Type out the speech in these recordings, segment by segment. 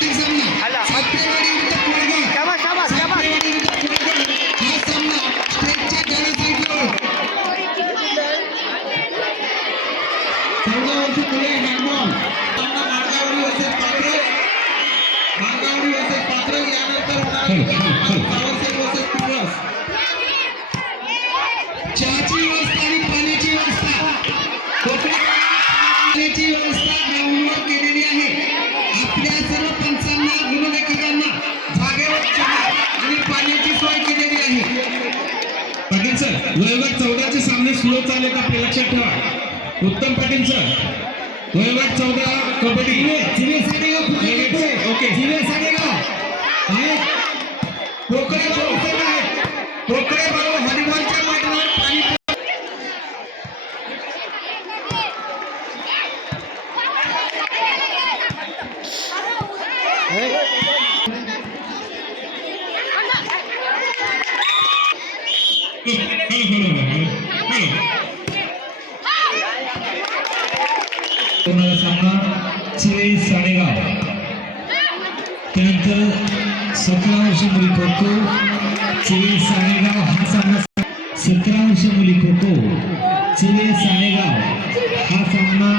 आला शाबास शाबास शाबास चहाची व्यवस्था आणि पाण्याची व्यवस्था पाण्याची व्यवस्था ग्राउंडवर केलेली आहे. आपल्या सर्व पंचांना गुणलेखकांना जागेवर चहा आणि पाण्याची सोय केलेली आहे. पाटील सर, वयोगट 14 चे सामने स्लो चालले का आपल्या लक्षात ठेवा. उत्तम पाटील सर, वयोगट 14 कबड्डी ओके पोकळे भाऊ हरिभालच्या मैदानावर पाणी सामना चिरे साडेगाव त्यानंतर 17 वर्ष मुली खो खो चिरे साडेगाव हा सामना 17 वर्ष मुली खो खो चिरे साडेगाव हा सामना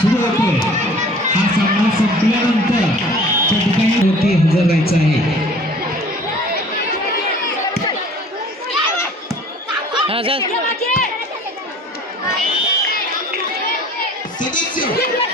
सुरू होतोय. हा सामना संपल्यानंतर त्या ठिकाणी होती हजर राहायचं आहे. सदस्य